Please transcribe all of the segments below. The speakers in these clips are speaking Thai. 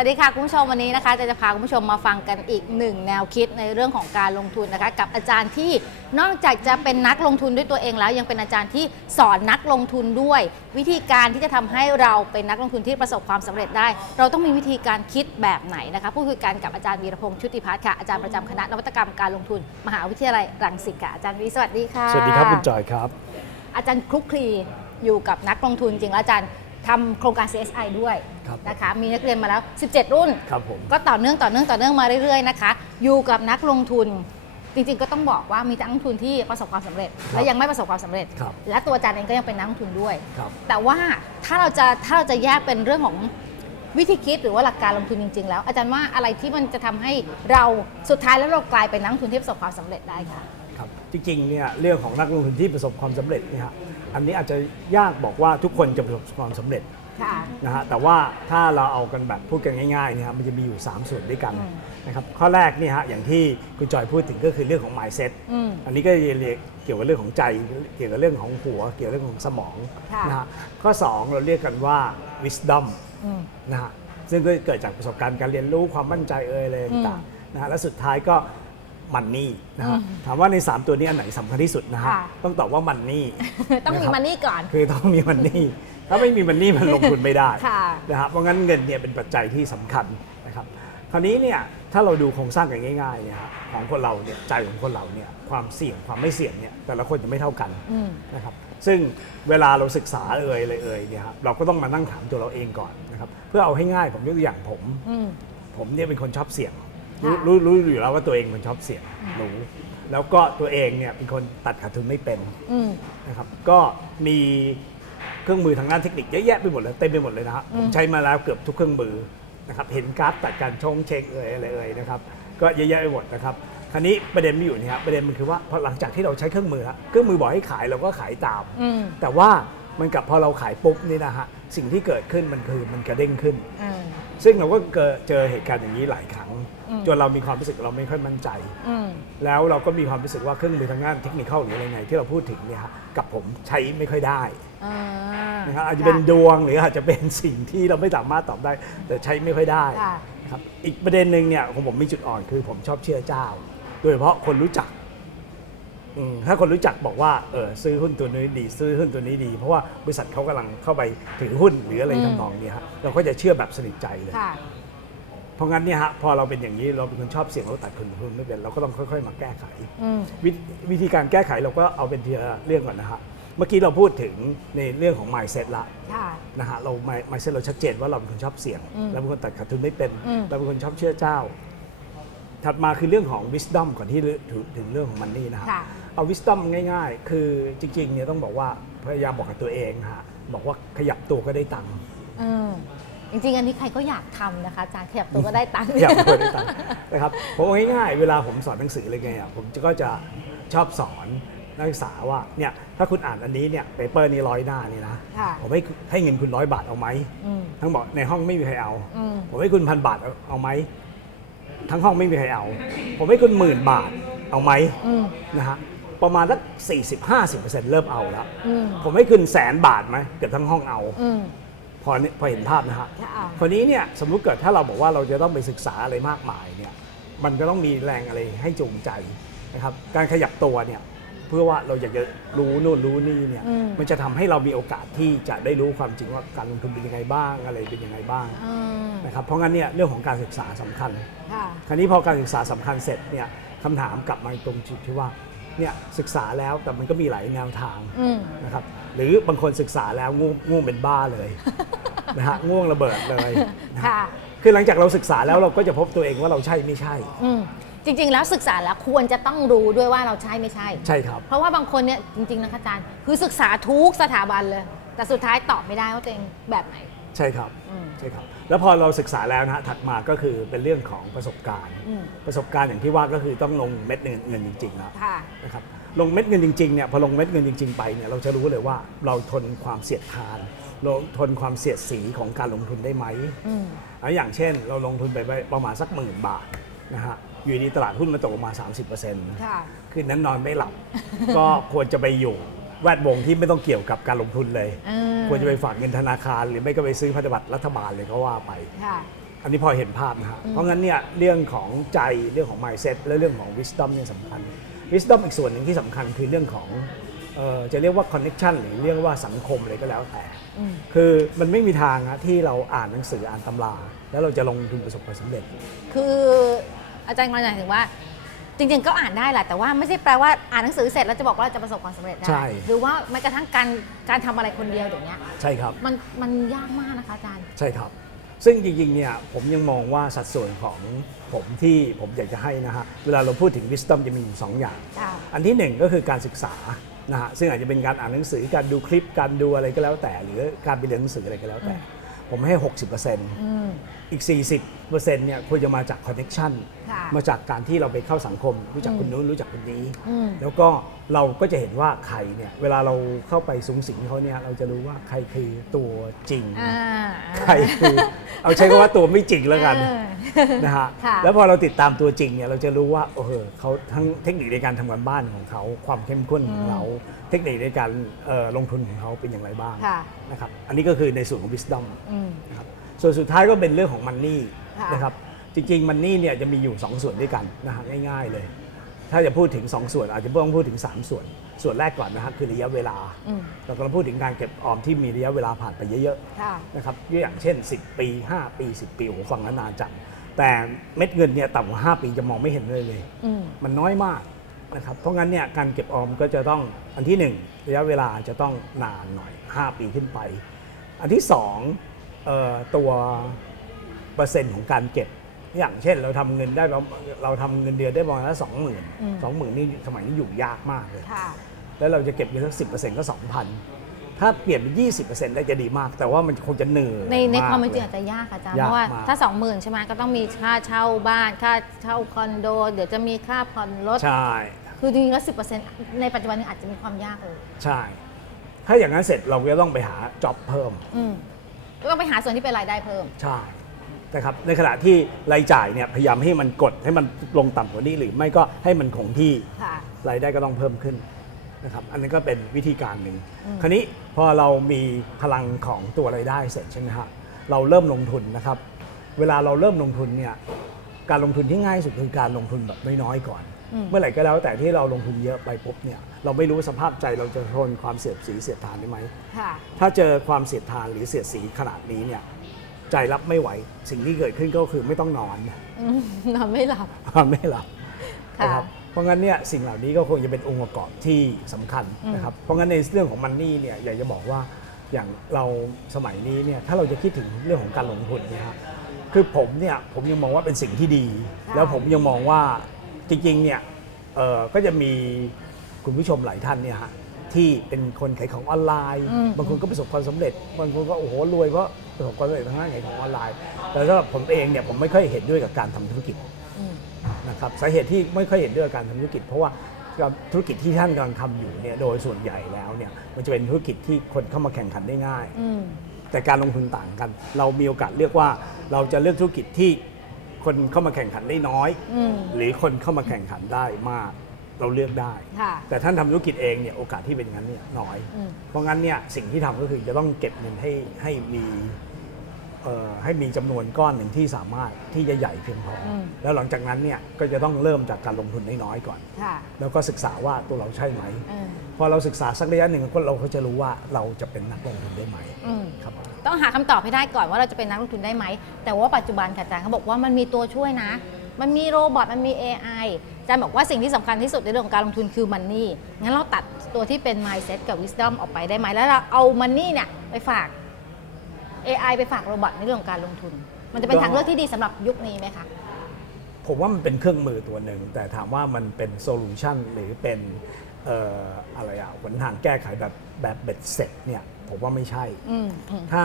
วัสดีค่ะคุณผู้ชมวันนี้นะคะจะจะพาคุณผู้ชมมาฟังกันอีกหนึ่งแนวคิดในเรื่องของการลงทุนนะคะ กับอาจารย์ที่นอกจากจะเป็นนักลงทุนด้วยตัวเองแล้ว ยังเป็นอาจารย์ที่สอนนักลงทุนด้วย วิธีการที่จะทำให้เราเป็นนักลงทุนที่ประสบความสำเร็จได้ เราต้องมีวิธีการคิดแบบไหนนะคะพูดคุยกันกับอาจารย์วีรพงษ์ชุติพัฒน์ค่ะอาจารย์ประจำคณะนวัตกรรมการลงทุน มหาวิทยาลัยรังสิตค่ะอาจารย์วีสวัสดีค่ะสวัสดีครับคุณจอยครับ อาจารย์คลุกคลีอยู่กับนักลงทุนจริงแล้วอาจารย์ทำโครงการ CSI ด้วย ครับนะคะ มีนักเรียนมาแล้ว 17 รุ่น ครับผม ก็ต่อเนื่องต่อเนื่องต่อเนื่องมาเรื่อยๆนะคะ อยู่กับนักลงทุน จริงๆก็ต้องบอกว่ามีทั้งนักลงทุนที่ประสบความสำเร็จ และยังไม่ประสบความสำเร็จ ครับและตัวอาจารย์เองก็ยังเป็นนักลงทุนด้วย ครับ แต่ว่าถ้าเราจะถ้าเราจะแยกเป็นเรื่องของวิธีคิดหรือว่าหลักการลงทุนจริง ๆ แล้ว อาจารย์ว่าอะไรที่มันจะทำให้เราสุดท้ายแล้วเรากลายเป็นนักลงทุนที่ประสบความสำเร็จได้ค่ะครับ จริงๆเนี่ยเรื่องของนักลงทุนที่ประสบความสำเร็จเนี่ยฮะอันนี้อาจจะยากบอกว่าทุกคนจะประสบความสำเร็จ ค่ะ นะฮะแต่ว่าถ้าเราเอากันแบบพูดกันง่ายๆเนี่ยฮะมันจะมีอยู่ 3 ส่วนด้วยกันอืมนะครับข้อแรกเนี่ยฮะอย่างที่คุณจอยพูดถึงก็คือเรื่องของ mindset อืมอันนี้ก็จะเรียกเกี่ยวกับเรื่องของใจ เกี่ยวกับเรื่องของหัว เกี่ยวกับเรื่องของสมองค่ะ นะฮะข้อ 2 เราเรียกกันว่า wisdom อืม นะฮะซึ่งก็เกิดจากประสบการณ์การเรียนรู้ความมั่นใจเอ่ยอะไรต่างๆนะฮะและสุดท้ายก็ มันนี่นะฮะอืมถามว่าใน 3 ตัวนี้อันไหนสำคัญที่สุดนะฮะค่ะ ต้องตอบว่ามันนี่ ต้องมีนะครับ มันนี่ก่อน คือต้องมีมันนี่ ถ้าไม่มีมันนี่มันลงทุนไม่ได้ค่ะนะฮะเพราะงั้นเงินเนี่ยเป็นปัจจัยที่สำคัญนะครับ คราวนี้เนี่ยถ้าเราดูโครงสร้างกันง่ายๆเนี่ยฮะของคนเราเนี่ยใจของคนเราเนี่ยความเสี่ยงความไม่เสี่ยงเนี่ยแต่ละคนจะไม่เท่ากันอืม นะครับ ซึ่งเวลาเราศึกษาเอ่ยอะไรเอ่ยเนี่ยครับเราก็ต้องมานั่งถามตัวเราเองก่อนนะครับเพื่อเอาให้ง่ายผมยกตัวอย่างผม อืม ผมเนี่ยเป็นคนชอบเสี่ยงค่ะ รู้รู้รู้อยู่แล้วว่าตัวเองเป็นชอบเสี่ยงรู้แล้วก็ตัวเองเนี่ยเป็นคนตัดขาดทุนไม่เป็นอืม นะครับ ก็มีเครื่องมือทางด้านเทคนิคเยอะแยะไปหมดเลยเต็มไปหมดเลยนะครับผมใช้มาแล้วเกือบทุกเครื่องมือนะครับ เห็นกราฟตัดการชงเช็คเอ่ยอะไรเอ่ยนะครับ ก็เยอะแยะไปหมดนะครับ คราวนี้ประเด็นไม่อยู่นี่ครับประเด็นมันคือว่าพอหลังจากที่เราใช้เครื่องมือฮะเครื่องมือบอกให้ขายเราก็ขายตาม อืม แต่ว่ามันกลับพอเราขายปุ๊บนี่นะฮะสิ่งที่เกิดขึ้นมันคือมันกระเด้งขึ้น อืม ซึ่งเราก็เกิดเจอเหตุการณ์อย่างนี้หลายครั้งอืม จนเรามีความรู้สึกเราไม่ค่อยมั่นใจ อืม แล้วเราก็มีความรู้สึกว่าเครื่องมือทางด้านเทคนิคหรืออะไรไงที่เราพูดถึงเนี่ยฮะกับผมใช้ไม่ค่อยได้อ่านะครับอาจจะเป็นดวงหรืออาจจะเป็นสิ่งที่เราไม่สามารถตอบได้ แต่ใช้ไม่ค่อยได้ค่ะ นะครับอีกประเด็นหนึ่งเนี่ยของผมมีจุดอ่อนคือผมชอบเชื่อเจ้า โดยเฉพาะคนรู้จักอืมถ้าคนรู้จักบอกว่าเออซื้อหุ้นตัวนี้ดี ซื้อหุ้นตัวนี้ดี เพราะว่าบริษัทเขากำลังเข้าไปถือหุ้นหรืออะไรอืม ทำนองเนี้ยฮะเราก็จะเชื่อแบบสนิทใจเลย ค่ะ เพราะงั้นเนี่ยฮะพอเราเป็นอย่างนี้เราเป็นคนชอบเสี่ยงเราตัดคนทุนไม่เป็นเราก็ต้องค่อย ๆ มาแก้ไขอืมววิธีการแก้ไขเราก็เอาเป็นทีละเรื่องก่อนนะฮะเมื่อกี้เราพูดถึงในเรื่องของ mindset ละค่ะนะฮะเรา mind- mindset เราชัดเจนว่าเราเป็นคนชอบเสี่ยงอืมเราเป็นคนตัดขาดทุนไม่เป็นอืมเราเป็นคนชอบเชื่อเจ้า ถัดมาคือเรื่องของ wisdom ก่อนที่ถึงถึงเรื่องของมันนี่นะฮะค่ะเอา wisdom ง่าย ๆ คือจริงๆเนี่ยต้องบอกว่าพยายามบอกกับตัวเองฮะบอกว่าขยับตัวก็ได้ตังค์อืม จริงๆ อันนี้ใครก็อยากทำนะคะอาจารย์ขยับตัวก็ได้ตังค์ อยากเปิดได้ตังค์นะครับผมเอาง่ายๆเวลาผมสอนหนังสืออะไรไงอะผมก็จะชอบสอนนักศึกษาว่าเนี่ยถ้าคุณอ่านอันนี้เนี่ยเปเปอร์นี้ร้อยหน้านี่นะค่ะ ผมให้ให้เงินคุณร้อยบาทเอาไหมอืมทั้งบอกในห้องไม่มีใครเอา อืมผมให้คุณพันบาทเอาเอาไหมทั้งห้องไม่มีใครเอา ผมให้คุณหมื่นบาทเอาไหมอืมนะฮะประมาณสักสี่สิบห้าสิบเปอร์เซ็นต์เริ่มเอาแล้ว อืมผมให้คุณแสนบาทไหมเกือบทั้งห้องเอา อืม พอเนี่ยพอเห็นภาพนะฮะค่ะคราวนี้เนี่ยสมมุติเกิดถ้าเราบอกว่าเราจะต้องไปศึกษาอะไรมากมายเนี่ยมันก็ต้องมีแรงอะไรให้จูงใจนะครับการขยับตัวเนี่ยเพื่อว่าเราอยากจะรู้นู่นรู้นี่เนี่ยอืม มันจะทำให้เรามีโอกาสที่จะได้รู้ความจริงว่าการลงทุนเป็นยังไงบ้างอะไรเป็นยังไงบ้างอืมนะครับเพราะงั้นเนี่ยเรื่องของการศึกษาสำคัญ ค่ะ คราวนี้พอการศึกษาสำคัญเสร็จเนี่ยคำถามกลับมาตรงจุดที่ว่าเนี่ยศึกษาแล้วแต่มันก็มีหลายแนวทางอืม นะครับ หรือบางคนศึกษาแล้วง่วงง่วงเป็นบ้าเลย นะฮะง่วงระเบิดเลยนะฮะค่ะ คือหลังจากเราศึกษาแล้วเราก็จะพบตัวเองว่าเราใช่ไม่ใช่ อืมจริง ๆ แล้วศึกษาแล้วควรจะต้องรู้ด้วยว่าเราใช่ไม่ใช่ ใช่ครับ เพราะว่าบางคนเนี่ยจริง ๆ นะคะอาจารย์ คือศึกษาทุกสถาบันเลย แต่สุดท้ายตอบไม่ได้ว่าตัวเองแบบไหน ใช่ครับอืม ใช่ครับ แล้วพอเราศึกษาแล้วนะฮะถัดมาก็คือเป็นเรื่องของประสบการณ์ อืมประสบการณ์อย่างที่ว่าก็คือต้องลงเม็ดเงินเงินจริงๆนะค่ะ นะครับ ลงเม็ดเงินจริงๆเนี่ยพอลงเม็ดเงินจริง ๆ ไปเนี่ยเราจะรู้เลยว่าเราทนความเสียดทาน เราทนความเสียดสีของการลงทุนได้ไหมอืมเอาอย่างเช่น เราลงทุนไปประมาณสักหมื่นบาทนะฮะอยู่ดีตลาดหุ้นมันตกลงมา 30%ค่ะ คืนนั้นนอนไม่หลับ ก็ควรจะไปอยู่แวดวงที่ไม่ต้องเกี่ยวกับการลงทุนเลยอืมควรจะไปฝากเงินธนาคาร หรือไม่ก็ไปซื้อพันธบัตรรัฐบาลเลยก็ว่าไป ค่ะ อันนี้พอเห็นภาพนะฮะ เพราะงั้นเนี่ยเรื่องของใจเรื่องของ mindset และเรื่องของ wisdom เนี่ยสำคัญ wisdom อีกส่วนหนึ่งที่สำคัญคือเรื่องของเอ่อจะเรียกว่า connection หรือเรียกว่าสังคมอะไรก็แล้วแต่อืมคือมันไม่มีทางนะที่เราอ่านหนังสืออ่านตำรา แล้วเราจะลงทุนประสบความสำเร็จ คืออาจารย์กำลังหมายถึงว่า จริงๆก็อ่านได้แหละแต่ว่าไม่ใช่แปลว่าอ่านหนังสือเสร็จแล้วจะบอกว่าเราจะประสบความสำเร็จได้ใช่หรือว่าแม้กระทั่งการการทำอะไรคนเดียวอย่างเงี้ยใช่ครับมันมันยากมากนะคะอาจารย์ใช่ครับ ซึ่งจริงๆเนี่ยผมยังมองว่าสัดส่วนของผมที่ผมอยากจะให้นะฮะเวลาเราพูดถึง wisdom จะมีอยู่สองอย่างค่ะอันที่หนึ่งก็คือการศึกษานะฮะซึ่งอาจจะเป็นการอ่านหนังสือการดูคลิปการดูอะไรก็แล้วแต่ หรือการไปเรียนหนังสืออะไรก็แล้วแต่ ผมให้ 60%อืมอีก 40%เนี่ยควรจะมาจาก connection ค่ะมาจากการที่เราไปเข้าสังคม รู้จักคนนู้นรู้จักคนนี้อืมแล้วก็ เราก็จะเห็นว่าใครเนี่ยเวลาเราเข้าไปสูงสิงเขาเนี่ยเราจะรู้ว่าใครคือตัวจริง อ่า ใครคือเอาใช้คำว่าตัวไม่จริงแล้วกันเออนะฮะค่ะ แล้วพอเราติดตามตัวจริงเนี่ยเราจะรู้ว่าโอ้โหเขาทั้งเทคนิคในการทำงานบ้านของเขา ความเข้มข้นของเขาเทคนิคในการเอ่อลงทุนของเขาเป็นอย่างไรบ้างค่ะ นะครับอันนี้ก็คือในส่วนของ wisdom อืม นะครับส่วนสุดท้ายก็เป็นเรื่องของ money ค่ะนะครับจริงๆ money เนี่ยจะมีอยู่ 2 ส่วนด้วยกันนะฮะง่ายๆเลย ถ้าจะพูดถึง 2 ส่วน อาจจะต้องพูดถึง 3 ส่วน ส่วนแรกก่อนนะฮะคือระยะเวลาอืมเรากำลังพูดถึงการเก็บออมที่มีระยะเวลาผ่านไปเยอะๆค่ะนะครับยกอย่างเช่น 10 ปี 5 ปี 10 ปีโอ้โหฟังแล้วนานจังแต่เม็ดเงินเนี่ยต่ำกว่า 5 ปีจะมองไม่เห็นเลยเลยอืมมันน้อยมากนะครับเพราะงั้นเนี่ยการเก็บออมก็จะต้องอันที่ 1 ระยะเวลาจะต้องนานหน่อย 5 ปีขึ้นไป อันที่2เอ่อตัวเปอร์เซ็นต์ของการเก็บ อย่างเช่นเราทำเงินได้ประมาณเราทำเงินเดือนได้ประมาณละสองหมื่นอืมสองหมื่นนี่สมัยนี้อยู่ยากมากเลยค่ะแล้วเราจะเก็บเงินสักสิบเปอร์เซ็นต์ก็สองพันถ้าเปลี่ยนเป็นยี่สิบเปอร์เซ็นต์ได้จะดีมาก แต่ว่ามันคงจะเหนื่อยในในความเป็นจริงกอาจจะยากค่ะอาจารย์ยากเพราะว่ามากถ้า20,000ใช่ไหมก็ต้องมีค่าเช่าบ้านค่าเช่าคอนโด เดี๋ยวจะมีค่าผ่อนรถใช่คือจริงๆแล้ว10%ในปัจจุบันนี้อาจจะมีความยากเลยใช่ ถ้าอย่างนั้นเสร็จเราก็ต้องไปหาจ็อบเพิ่มอืมก็ต้องไปหาส่วนที่เป็นรายได้เพิ่มใช่ นะครับในขณะที่รายจ่ายเนี่ยพยายามให้มันกดให้มันลงต่ำกว่านี้หรือไม่ก็ให้มันคงที่ค่ะ รายได้ก็ต้องเพิ่มขึ้นนะครับอันนี้ก็เป็นวิธีการหนึ่งอืม คราวนี้พอเรามีพลังของตัวรายได้เสร็จใช่ไหมฮะเราเริ่มลงทุนนะครับ เวลาเราเริ่มลงทุนเนี่ยการลงทุนที่ง่ายสุดคือการลงทุนแบบน้อยๆก่อน อืม เมื่อไหร่ก็แล้วแต่ที่เราลงทุนเยอะไปปุ๊บเนี่ยเราไม่รู้สภาพใจเราจะทนความเสียดสีเสียดทานได้ไหม ค่ะ ถ้าเจอความเสียดทานหรือเสียดสีขนาดนี้เนี่ย ใจรับไม่ไหว สิ่งที่เกิดขึ้นก็คือไม่ต้องนอนอืมนอนไม่หลับนอนไม่หลับค่ะนะครับเพราะงั้นเนี่ยสิ่งเหล่านี้ก็คงจะเป็นองค์ประกอบที่สำคัญนะครับเพราะงั้นในเรื่องของมันนี่เนี่ยอยากจะบอกว่าอย่างเราสมัยนี้เนี่ยถ้าเราจะคิดถึงเรื่องของการลงทุนเนยครับคือผมเนี่ยผมยังมองว่าเป็นสิ่งที่ดีค่ะแล้วผมยังมองว่าจริงๆเนี่ยเอ่อก็จะมีคุณผู้ชมหลายท่านเนี่ยฮะ ที่เป็นคนขายของออนไลน์ อืม บางคนก็ประสบความสำเร็จ บางคนก็โอ้โหรวยเพราะประสบความสำเร็จทางด้านขายของออนไลน์ แต่สำหรับผมเองเนี่ยผมไม่ค่อยเห็นด้วยกับการทำธุรกิจ อืม นะครับสาเหตุที่ไม่ค่อยเห็นด้วยกับการทำธุรกิจ เพราะว่าธุรกิจที่ท่านกำลังทำอยู่เนี่ยโดยส่วนใหญ่แล้วเนี่ยมันจะเป็นธุรกิจที่คนเข้ามาแข่งขันได้ง่าย อืม แต่การลงทุนต่างกัน เรามีโอกาสเลือกว่าเราจะเลือกธุรกิจที่คนเข้ามาแข่งขันได้น้อย อืม หรือคนเข้ามาแข่งขันได้มาก เราเลือกได้ ค่ะ แต่ท่านทำธุรกิจเองเนี่ยโอกาสที่เป็นอย่างนั้นเนี่ยน้อย อืม เพราะงั้นเนี่ยสิ่งที่ทำก็คือจะต้องเก็บเงินให้ให้มีเอ่อให้มีจำนวนก้อนหนึ่งที่สามารถที่จะใหญ่เพียงพออม แล้วหลังจากนั้นเนี่ยก็จะต้องเริ่มจากการลงทุนน้อยๆก่อน ค่ะแล้วก็ศึกษาว่าตัวเราใช่ไหม เออพอเราศึกษาสักระยะหนึ่งก็เราก็จะรู้ว่าเราจะเป็นนักลงทุนได้ไหมอืม ครับ ต้องหาคำตอบให้ได้ก่อนว่าเราจะเป็นนักลงทุนได้ไหม แต่ว่าปัจจุบันค่ะอาจารย์เขาบอกว่ามันมีตัวช่วยนะ มันมีโรบอทมันมี AI อา จารย์บอกว่าสิ่งที่สำคัญที่สุดในเรื่องของการลงทุนคือมันนี่งั้นเราตัดตัวที่เป็น mindset กับ wisdom ออกไปได้ไหมแล้วเราเอามันนี่เนี่ยไปฝาก AI ไปฝากโรบอทในเรื่องของการลงทุน มันจะเป็นก็ทางเลือกที่ดีสำหรับยุคนี้ไหมคะผมว่ามันเป็นเครื่องมือตัวหนึ่ง แต่ถามว่ามันเป็นโซลูชันหรือเป็นเอ่ออะไรอะหนทางแก้ไขแบบแบบเบ็ดเสร็จเนี่ยผมว่าไม่ใช่อืมอืมถ้า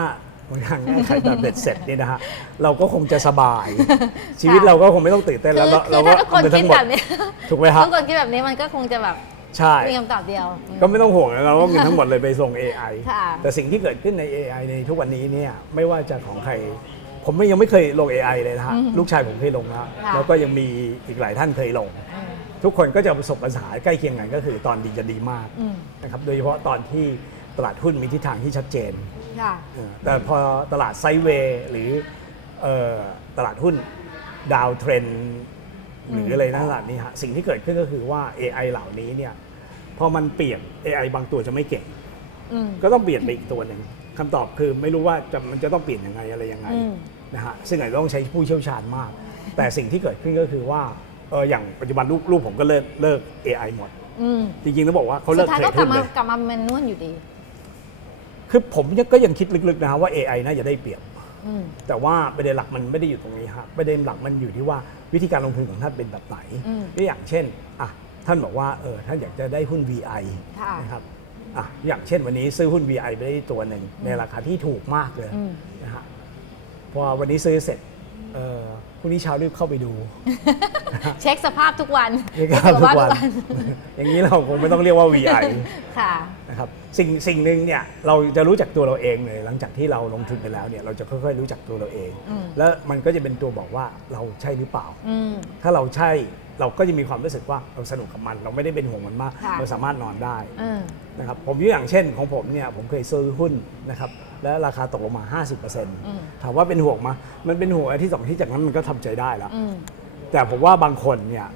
หนทางแก้ไขแบบเบ็ดเสร็จนี่นะฮะเราก็คงจะสบาย ชีวิตเราก็คงไม่ต้องตื่นเต้นคืแล้วอเราคืเราอก็ถ้าทุกคนเอาไปคิทั้ดงหมแบดบนี้ถูกไหมครับทุกคนคิดแบบนี้มันก็คงจะแบบใช่มีคำตอบเดียวอืมก็ไม่ต้องห่วงนะเราว่าเงินทั้งหมดเลยไปส่ง AI ค่ะแต่สิ่งที่เกิดขึ้นใน AI ในทุกวันนี้เนี่ยไม่ว่าจะของใคร ผมไม่ยังไม่เคยลง AI เลยนะฮะอืมลูกชายผมเคยลงแล้วค่ะแล้วก็ยังมีอีกหลายท่านเคยลงอืมทุกคนก็จะประสบปัญหาใกล้เคียงกันก็คือตอนดีจะดีมากอืมนะครับโดยเฉพาะตอนที่ ตลาดหุ้นมีทิศทางที่ชัดเจน ค่ะ เออแต่พอตลาดไซด์เวย์หรือเอ่อตลาดหุ้นดาวเทรนหรือมอะไรนั่นแหละนี่ฮะสิ่งที่เกิดขึ้นก็คือว่า AI เหล่านี้เนี่ยพอมันเปลี่ยน AI บางตัวจะไม่เก่ง อืม ก็ต้องเปลี่ยนไปอีกตัวหนึ่งคำตอบคือไม่รู้ว่าจะมันจะต้องเปลี่ยนยังไงอะไรยังไงอืม นะฮะซึ่งอาจจะต้องใช้ผู้เชี่ยวชาญมาก แต่สิ่งที่เกิดขึ้นก็คือว่าเอออย่างปัจจุบันลูกลูกผมก็เลิกเลิก AI หมด อืมจริงๆต้องบอกว่าเขาเลิสุกดท้ายเทรก็ดกลัหุ้บนมาเลย กลับมาแมนนวลอยู่ดี คือผมยังก็ยังคิดลึกๆนะฮะว่า AI น่าจะได้เปรียบ อืมแต่ว่าประเด็นหลักมันไม่ได้อยู่ตรงนี้ครับประเด็นหลักมันอยู่ที่ว่าวิธีการลงทุนของท่านเป็นแบบไหนอืม ตัวอย่างเช่นอะท่านบอกว่าเออท่านอยากจะได้หุ้น VI ค่ะ นะครับอะอย่างเช่นวันนี้ซื้อหุ้น VI ไปได้ตัวหนึ่งในราคาที่ถูกมากเลยอืม นะฮะพอวันนี้ซื้อเสร็จเออพ รุ่งนี้เช้ารีบเข้าไปดู เช็คสภาพทุกวันนี่ครับเช็คทุสกภาพวัน อย่างนี้เราคงไม่ต้องเรียกว่า VI ค่ะนะครับสิ่งสิ่งหนึ่งเนี่ยเราจะรู้จักตัวเราเองเลย หลังจากที่เราลงทุนไปแล้วเนี่ยเราจะค่อยๆรู้จักตัวเราเองอืมแล้วมันก็จะเป็นตัวบอกว่าเราใช่หรือเปล่าอืมถ้าเราใช่เราก็จะมีความรู้สึกว่าเราสนุกกับมัน เราไม่ได้เป็นห่วงมันมากค่ะเราสามารถนอนได้อืมนะครับผมยกอย่างเช่นของผมเนี่ยผมเคยซื้อหุ้นนะครับ แล้วราคาตกลงมาม50%ถามว่าเป็นห่วงมามันเป็นห่วงอันที่สองที่จากนั้นมันก็ทำใจได้แล้วอืมแต่ผมว่าบางคนเนี่ย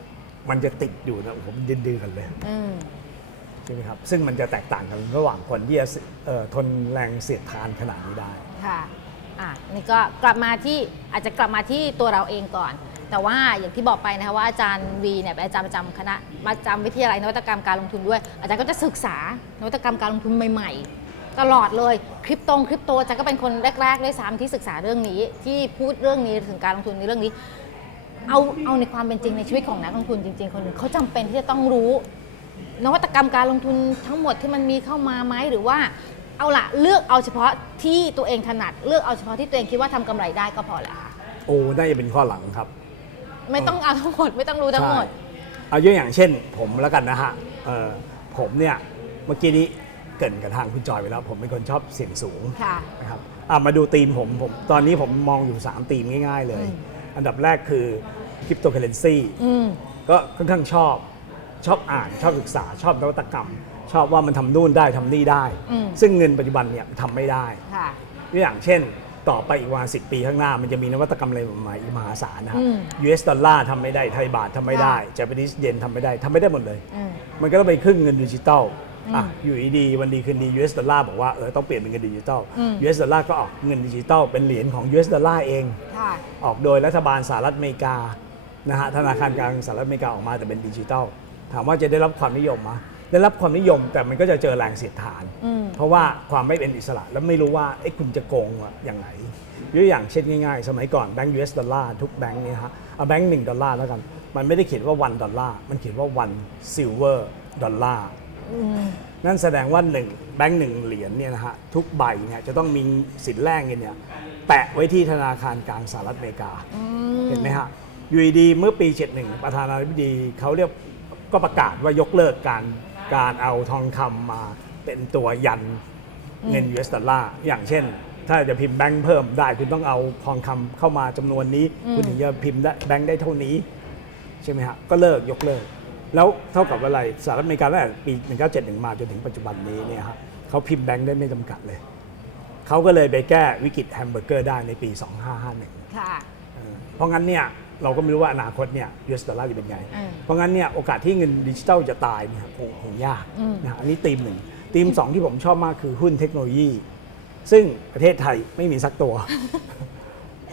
มันจะติดอยู่นะผมยืนดือกันเลยอืมใช่ไหมครับ ซึ่งมันจะแตกต่างกันระหว่างคนที่จะเอ่อทนแรงเสียดทานขนาดนี้ได้ค่ะอะนี่ก็กลับมาที่อาจจะกลับมาที่ตัวเราเองก่อน แต่ว่าอย่างที่บอกไปนะคะว่าอาจารย์วีเนี่ยเป็นอาจารย์ประจำคณะประจำวิทยาลัยนวัตกรรมการลงทุนด้วย อาจารย์ก็จะศึกษานวัตกรรมการลงทุนใหม่ ๆ ตลอดเลยคริปโตงคริปโตอาจารย์ก็เป็นคนแรกๆด้วยซ้ำที่ศึกษาเรื่องนี้ ที่พูดเรื่องนี้ถึงการลงทุนในเรื่องนี้ เอาเอาในความเป็นจริงในชีวิตของนักลงทุนจริง ๆ คนหนึ่งเขาจำเป็นที่จะต้องรู้ นวัตกรรมการลงทุนทั้งหมดที่มันมีเข้ามาไหมหรือว่าเอาละเลือกเอาเฉพาะที่ตัวเองถนัด เลือกเอาเฉพาะที่ตัวเองคิดว่าทำกำไรได้ก็พอแล้วค่ะโอ้น่าจะเป็นข้อหลังครับ ไม่ต้องเอาทั้งหมดไม่ต้องรู้ทั้งหมดใช่เอายกอย่างเช่น ผมแล้วกันนะฮะเอ่อผมเนี่ยเมื่อกี้นี้ เกรินกับทางคุณจอยไปแล้ว ผมเป็นคนชอบเสี่ยงสูงค่ะ นะครับอะมาดูธีมผมผม ตอนนี้ผมมองอยู่ 3 ธีมง่าย ๆ เลย อืม อันดับแรกคือคริปโตเคอเรนซีอืม ก็ค่อนข้างชอบ ชอบอ่านชอบศึกษาชอบนวัตกรรม ชอบว่ามันทำนู่นได้ทำนี่ได้ อืม ซึ่งเงินปัจจุบันเนี่ยทำไม่ได้ ค่ะ ตัวอย่างเช่น ต่อไปอีกวันสิปีข้างหน้า มันจะมีนวัตกรรมอะไรใหม่ๆอีกมหาศาลนะครับ อืม US ดอลลาร์ทำไม่ได้ไทยบาททำไม่ได้ ค่ะเจแปนิสเยนทำไม่ได้ทำไม่ได้หมดเลย อืม มันก็ต้องไปขึ้นเงินดิจิตอล อะอืมอยู่ดีๆวันดีคืนดี US ดอลลาร์บอกว่าเออต้องเปลี่ยนเป็นเงินดิจิตอล อืม US ดอลลาร์ก็ออกเงินดิจิตอลเป็นเหรียญของ US ดอลลาร์เอง ค่ะ ออกโดยรัฐบาลสหรัฐอเมริกานะฮะธนาคารกลางสหรัฐอเมริกาออกมาแต่เป็นดิจิตอลถามว่าจะได้รับความนิยมไหมได้รับความนิยมแต่มันก็จะเจอแรงเสียดทาน อืม เพราะว่าความไม่เป็นอิสระแล้วไม่รู้ว่าเอ๊ะคุณจะโกงอะอย่างไหนยกตัวอย่างเช่นง่ายๆ สมัยก่อนแบงก์ US ดอลลาร์ทุกแบงก์เนี่ยฮะเอาแบงก์หนึ่งดอลลาร์แล้วกัน มันไม่ได้เขียนว่าวันดอลลาร์มันเขียนว่าวันซิลเวอร์ดอลลาร์อืม นั่นแสดงว่าหนึ่งแบงก์หนึ่งเหรียญเนี่ยนะฮะทุกใบเนี่ยจะต้องมีสินแรกเงินเนี่ยแปะไว้ที่ธนาคารกลางสหรัฐอเมริกาอืเห็นไหมฮะอยู่ดีๆเมื่อปี 71 ประธานาธิบดีเขาเรียกก็ประกาศว่ายกเลิกการการเอาทองคำมาเป็นตัวยันเงิน US ดอลลาร์อย่างเช่น ถ้าจะพิมพ์แบงค์เพิ่มได้คุณต้องเอาทองคำเข้ามาจำนวนนี้ คุณถึงจะพิมพ์ได้แบงค์ได้เท่านี้ ใช่ไหมฮะก็เลิกยกเลิก แล้วเท่ากับอะไรสหรัฐอเมริกาตั้งแต่ปี 1971 มาจนถึงปัจจุบันนี้เนี่ยฮะเขาพิมพ์แบงค์ได้ไม่จำกัดเลย เขาก็เลยไปแก้วิกฤตแฮมเบอร์เกอร์ได้ในปี 2551ค่ะเออเพราะงั้นเนี่ยเราก็ไม่รู้ว่าอนาคตเนี่ย US ดอลลาร์จะเป็นไงอืมเพราะงั้นเนี่ยโอกาสที่เงินดิจิทัลจะตายเนี่ยคงคงยากอืมนะฮะอันนี้ธีมหนึ่งธีมสองที่ผมชอบมากคือหุ้นเทคโนโลยี ซึ่งประเทศไทยไม่มีสักตัว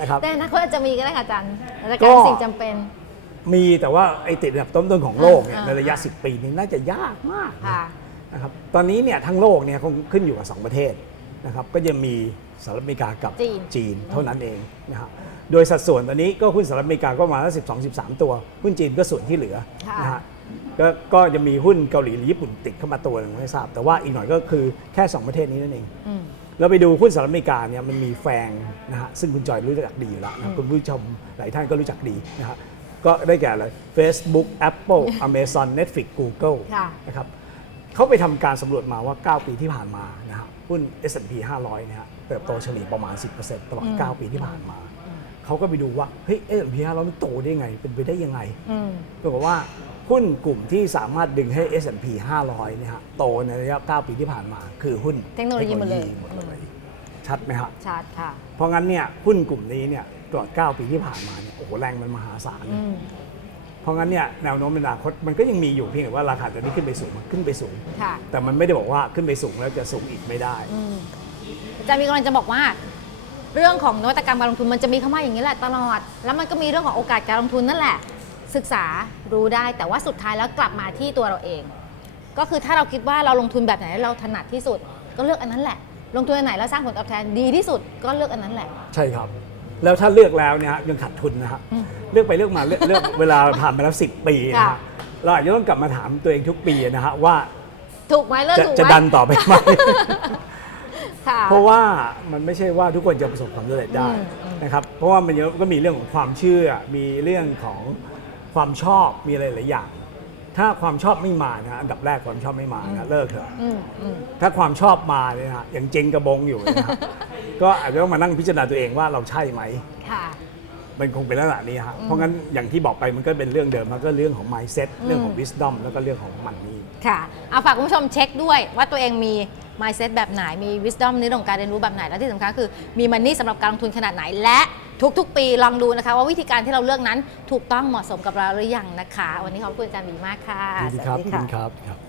นะครับแต่อนาคตอาจจะมีก็ได้ค่ะอาจารย์อาจจะกก็ลายเป็นสิ่งจำเป็น มีแต่ว่าไอ้ติดอันดับต้นๆของโลกเนี่ยอ่าในระยะอ่า10 ปีนี้น่าจะยากมากนะค่ะ นะครับตอนนี้เนี่ยทั้งโลกเนี่ยคงขึ้นอยู่กับ 2 ประเทศนะครับก็จะมีสหรัฐอเมริกากับจีนจีนเท่านั้นเองนะฮะโดยสัดส่วนตอนนี้ก็หุ้นสหรัฐอเมริกาก็ประมาณสิบสองสิบสามตัวหุ้นจีนก็ส่วนที่เหลือค่ะนะฮะก็ก็จะมีหุ้นเกาหลีหรือญี่ปุ่นติดเข้ามาตัวหนึงไม่ทราบ แต่ว่าอีกหน่อยก็คือแค่ 2 ประเทศนี้นั่นเอง อืม เราไปดูหุ้นสหรัฐอเมริกาเนี่ยมันมีแฟงนะฮะซึ่งคุณจอยรู้จักดีอยู่แล้วนะคุณผู้ชมหลายท่านก็รู้จักดีนะฮะ ก็ได้แก่อะไร Facebook Apple Amazon Netflix Google ค่ะนะครับเขาไปทำการสำรวจมาว่า 9 ปีที่ผ่านมานะฮะหุ้น S&P 500เนี่ยฮะเติบโตเฉลี่ยประมาณ 10%ตลอดอืม9ปีที่ผ่านมา เขาก็ไปดูว่า เฮ้ย S&P 500มันโตได้ไง เป็นไปได้ยังไงอืมปรากฏว่าหุ้นกลุ่มที่สามารถดึงให้ S&P 500เนี่ยฮะโตในระยะ 9 ปีที่ผ่านมา คือหุ้นเทคโนโลยีหมดเลยหมดเลยชัดไหมครับชาร์จค่ะ เพราะงั้นเนี่ยหุ้นกลุ่มนี้เนี่ย ตลอด 9 ปีที่ผ่านมาเนี่ยโอ้โหแรงมันมหาศาลอืมเพราะงั้นเนี่ยแนวโน้มในอนาคตมันก็ยังมีอยู่เพียงแต่ว่าราคาตอนนี้ขึ้นไปสูงขึ้นไปสูง ค่ะ แต่มันไม่ได้บอกว่าขึ้นไปสูงแล้วจะสูงอีกไม่ได้ อืมอาจารย์มีกำลังจะบอกว่า เรื่องของนวัตกรรมการลงทุนมันจะมีเข้ามาอย่างนี้แหละตลอด แล้วมันก็มีเรื่องของโอกาสการลงทุนนั่นแหละ ศึกษารู้ได้แต่ว่าสุดท้ายแล้วกลับมาที่ตัวเราเอง ก็คือถ้าเราคิดว่าเราลงทุนแบบไหนแล้วเราถนัดที่สุด ก็เลือกอันนั้นแหละ ลงทุนอันไหนแล้วสร้างผลตอบแทนดีที่สุดก็เลือกอันนั้นแหละ ใช่ครับ แล้วถ้าเลือกแล้วเนี่ยฮะยังขาดทุนนะครับอืมเลือกไปเลือกมาเลือกเลือกเวลาผ่านมาแล้ว10ปีนะค่ะฮะเราอาจจะต้องกลับมาถามตัวเองทุกปีนะฮะว่าถูกไหมเลือกจะถูกจะไหมดันต่อไปไหม ค่ะ เพราะว่ามันไม่ใช่ว่าทุกคนจะประสบความสำเร็จได้อืมอืมนะครับ เพราะว่ามันก็มีเรื่องของความเชื่อ มีเรื่องของความชอบ มีอะไรหลายอย่าง ถ้าความชอบไม่มานะอันดับแรกความชอบไม่มานะเลิกเถอะอืมอืมถ้าความชอบมาเนี่ยนะอย่างเจงกระบงอยู่เนยนะก็อาจจะต้องมานั่งพิจารณาตัวเองว่าเราใช่ไหมค่ะมันคงเป็นลักษณะนี้ฮะอืมเพราะงั้นอย่างที่บอกไปมันก็เป็นเรื่องเดิมมันก็เรื่องของ mindset อืมเรื่องของ wisdom แล้วก็เรื่องของมันนี่ค่ะเอาฝากคุณผู้ชมเช็คด้วยว่าตัวเองมี mindset แบบไหนมี wisdom ในเรื่องของการเรียนรู้แบบไหนและที่สำคัญคือมีมันนี่สำหรับการลงทุนขนาดไหนและ ทุกๆ ปีลองดูนะคะ ว่าวิธีการที่เราเลือกนั้นถูกต้องเหมาะสมกับเราหรือยังนะคะ วันนี้ขอบคุณอาจารย์บีมากค่ะ ดีครับสวัสขอบคุณครับครับ